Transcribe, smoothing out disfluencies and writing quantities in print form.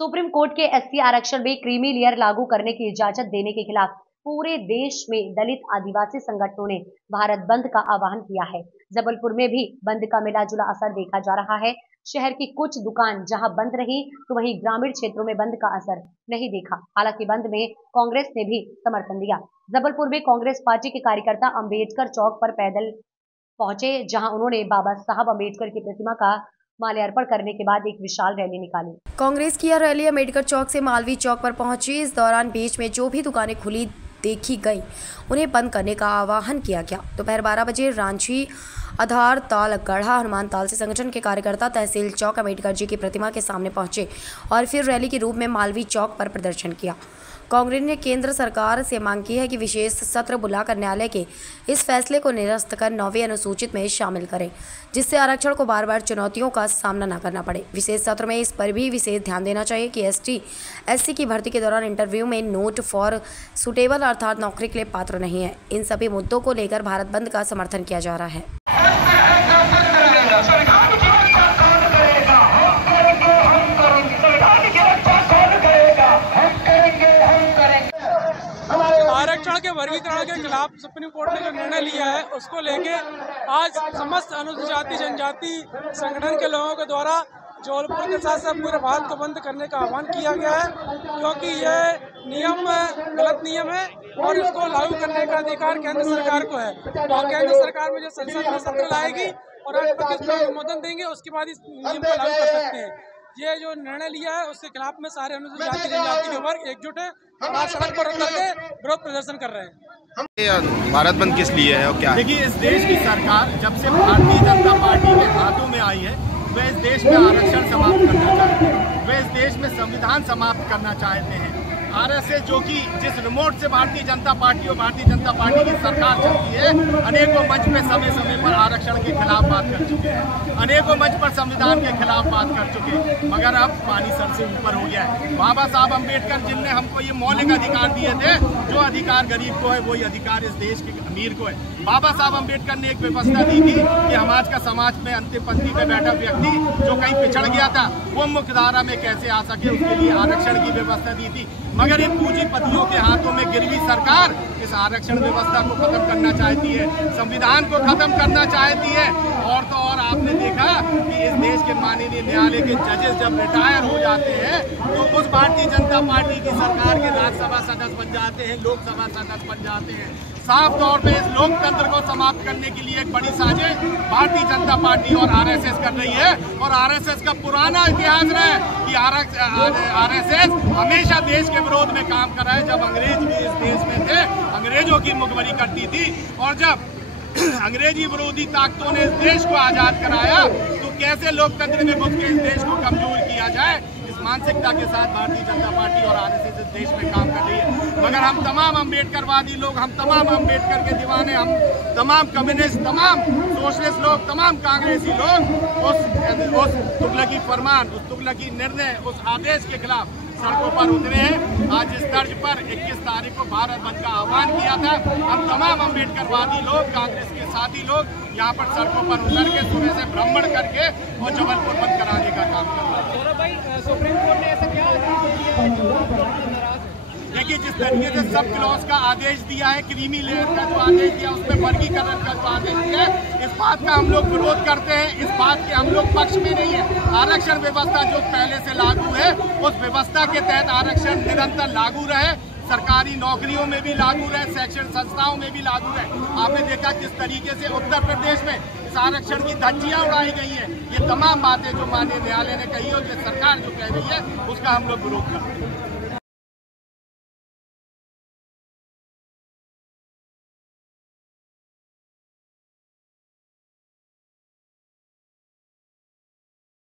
Supreme court के SC आरक्षण में क्रीमी लेयर लागू करने की इजाजत देने के खिलाफ पूरे देश में दलित आदिवासी संगठनों ने भारत बंद का आह्वान किया है। जबलपुर में भी बंद का मिला जुला असर देखा जा रहा है। शहर की कुछ दुकान जहां बंद रही तो वहीं ग्रामीण क्षेत्रों में बंद का असर नहीं देखा। हालांकि बंद में कांग्रेस ने भी समर्थन दिया। जबलपुर में कांग्रेस पार्टी के कार्यकर्ता अंबेडकर चौक पर पैदल पहुंचे, जहां उन्होंने बाबा साहब अंबेडकर की प्रतिमा का माल्यार्पण करने के बाद एक विशाल रैली निकाली। कांग्रेस की यह रैली अंबेडकर चौक से मालवीय चौक पर पहुंची। इस दौरान बीच में जो भी दुकानें खुली देखी गई उन्हें बंद करने का आह्वान किया गया। दोपहर 12 बजे रांची आधार ताल गढ़ा हनुमान ताल से संगठन के कार्यकर्ता तहसील चौक अंबेडकर जी की प्रतिमा के सामने पहुंचे और फिर रैली के रूप में मालवीय चौक पर प्रदर्शन किया। कांग्रेस ने केंद्र सरकार से मांग की है कि विशेष सत्र बुलाकर न्यायालय के इस फैसले को निरस्त कर 9वीं अनुसूचित में शामिल करें, जिससे आरक्षण को बार बार चुनौतियों का सामना न करना पड़े। विशेष सत्र में इस पर भी विशेष ध्यान देना चाहिए कि एसटी एससी की भर्ती के दौरान इंटरव्यू में नोट फॉर सुटेबल अर्थात नौकरी के लिए पात्र नहीं है। इन सभी मुद्दों को लेकर भारत बंद का समर्थन किया जा रहा है। आरक्षण के वर्गीकरण के खिलाफ सुप्रीम कोर्ट ने जो निर्णय लिया है उसको लेके आज समस्त अनुसूचित जाति जनजाति संगठन के लोगों के द्वारा जबलपुर के साथ साथ पूरे भारत को बंद करने का आह्वान किया गया है, क्योंकि ये नियम गलत नियम है और इसको लागू करने का अधिकार केंद्र सरकार को है। और केंद्र सरकार में जो संसद में सत्र लाएगी और राष्ट्रपति इसमें अनुमोदन देंगे उसके बाद इस नियम को लागू कर सकते हैं। ये जो निर्णय लिया है उसके खिलाफ में सारे अनुसूचित जाति जनजाति के वर्ग एकजुट है और आज सड़क पर उतर के विरोध प्रदर्शन कर रहे हैं। भारत बंद किस लिए है और क्या? देखिए, इस देश की सरकार जब से भारतीय जनता पार्टी के हाथों में आई है वे इस देश में आरक्षण समाप्त करना चाहते हैं, वे इस देश में संविधान समाप्त करना चाहते हैं। आरएसएस जो कि जिस रिमोट से भारतीय जनता पार्टी और भारतीय जनता पार्टी की सरकार चलती है, अनेकों मंच पे समय समय पर आरक्षण के खिलाफ बात कर चुके हैं, अनेकों मंच पर संविधान के खिलाफ बात कर चुके हैं, मगर अब पानी सर से ऊपर हो गया है। बाबा साहब अम्बेडकर जिनने हमको ये मौलिक अधिकार दिए थे, जो अधिकार गरीब को है वही अधिकार इस देश के अमीर को है। बाबा साहब अम्बेडकर ने एक व्यवस्था दी थी कि आज का समाज में अंतिम पंक्ति में बैठा व्यक्ति जो कहीं पिछड़ गया था वो मुख्य धारा में कैसे आ सके, उसके लिए आरक्षण की व्यवस्था दी थी। मगर इन पूंजीपतियों के हाथों में गिरवी सरकार इस आरक्षण व्यवस्था को खत्म करना चाहती है, संविधान को खत्म करना चाहती है। और तो और आपने देखा कि इस देश के माननीय न्यायालय के जजेस जब रिटायर हो जाते हैं तो उस भारतीय जनता पार्टी की सरकार के राज्यसभा सदस्य बन जाते हैं, लोकसभा सदस्य बन जाते हैं। साफ तौर पे इस लोकतंत्र को समाप्त करने के लिए एक बड़ी साजिश भारतीय जनता पार्टी और आरएसएस कर रही है। और आरएसएस का पुराना इतिहास रहा है कि आरएसएस हमेशा देश के विरोध में काम कर रहा है। जब अंग्रेज भी इस देश में थे, अंग्रेजों की मुखबरी करती थी, और जब अंग्रेजी विरोधी ताकतों ने इस देश को आजाद कराया तो कैसे लोकतंत्र में घुस के इस देश को कमजोर किया जाए, इस मानसिकता के साथ भारतीय जनता पार्टी और आरएसएस इस देश में काम कर रही है। मगर हम तमाम अम्बेडकरवादी लोग, हम तमाम अम्बेडकर के दीवाने, हम तमाम कम्युनिस्ट, तमाम सोशलिस्ट लोग, तमाम कांग्रेसी लोग उस तुगलकी फरमान, उस तुगलकी निर्णय, उस आदेश के खिलाफ सड़कों पर उतरे हैं। आज इस तर्ज पर 21 तारीख को भारत बंद का आह्वान किया था। हम तमाम अम्बेडकरवादी लोग, कांग्रेस के साथी लोग यहाँ पर सड़कों पर उतर के सुबह से भ्रमण करके और जबलपुर बंद कराने का काम कर रहे हैं। सुप्रीम कोर्ट ने ऐसा क्या देखिए, जिस तरीके से सब क्लॉज का आदेश दिया है, क्रीमी लेयर का जो आदेश दिया, उसमें वर्गीकरण का जो आदेश दिया है, इस बात का हम लोग विरोध करते हैं। इस बात के हम लोग पक्ष में नहीं है। आरक्षण व्यवस्था जो पहले से लागू है उस व्यवस्था के तहत आरक्षण निरंतर लागू रहे, सरकारी नौकरियों में भी लागू रहे, शैक्षणिक संस्थाओं में भी लागू रहे। आपने देखा किस तरीके से उत्तर प्रदेश में इस आरक्षण की धज्जियां उड़ाई गई हैं। ये तमाम बातें जो माननीय न्यायालय ने कही और जो सरकार जो कह रही है उसका हम लोग विरोध करते हैं।